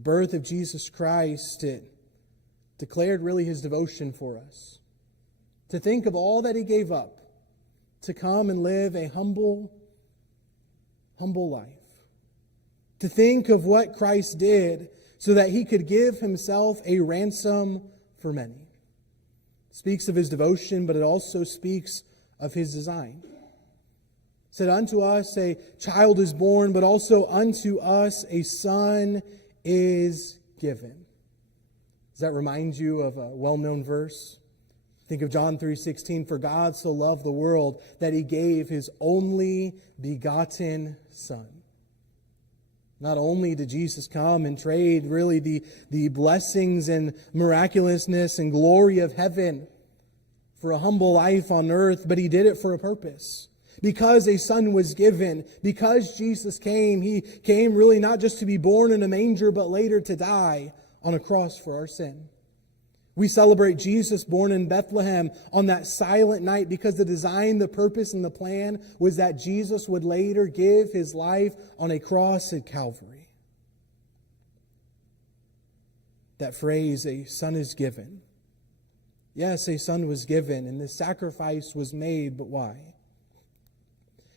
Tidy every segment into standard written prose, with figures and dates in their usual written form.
The birth of Jesus Christ, it declared really his devotion for us. To think of all that he gave up to come and live a humble life. To think of what Christ did so that he could give himself a ransom for many. It speaks of his devotion, but it also speaks of his design. It said, unto us a child is born, but also unto us a son is given. Does that remind you of a well-known verse? Think of John 3:16, for God so loved the world that he gave his only begotten Son. Not only did Jesus come and trade really the blessings and miraculousness and glory of heaven for a humble life on earth, but he did it for a purpose. Because a son was given, because Jesus came, he came really not just to be born in a manger, but later to die on a cross for our sin. We celebrate Jesus born in Bethlehem on that silent night because the design, the purpose, and the plan was that Jesus would later give his life on a cross at Calvary. That phrase, a son is given. Yes, a son was given and the sacrifice was made, but why?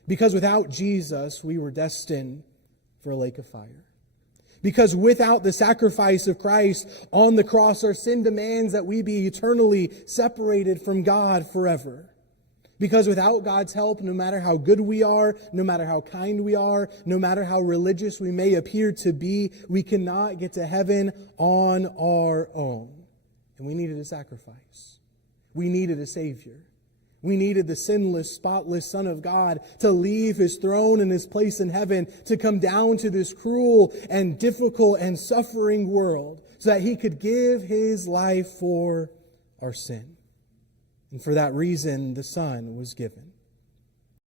Because without Jesus, we were destined for a lake of fire. Because without the sacrifice of Christ on the cross, our sin demands that we be eternally separated from God forever. Because without God's help, no matter how good we are, no matter how kind we are, no matter how religious we may appear to be, we cannot get to heaven on our own. And we needed a sacrifice. We needed a Savior. We needed the sinless, spotless Son of God to leave his throne and his place in heaven to come down to this cruel and difficult and suffering world so that he could give his life for our sin. And for that reason, the Son was given.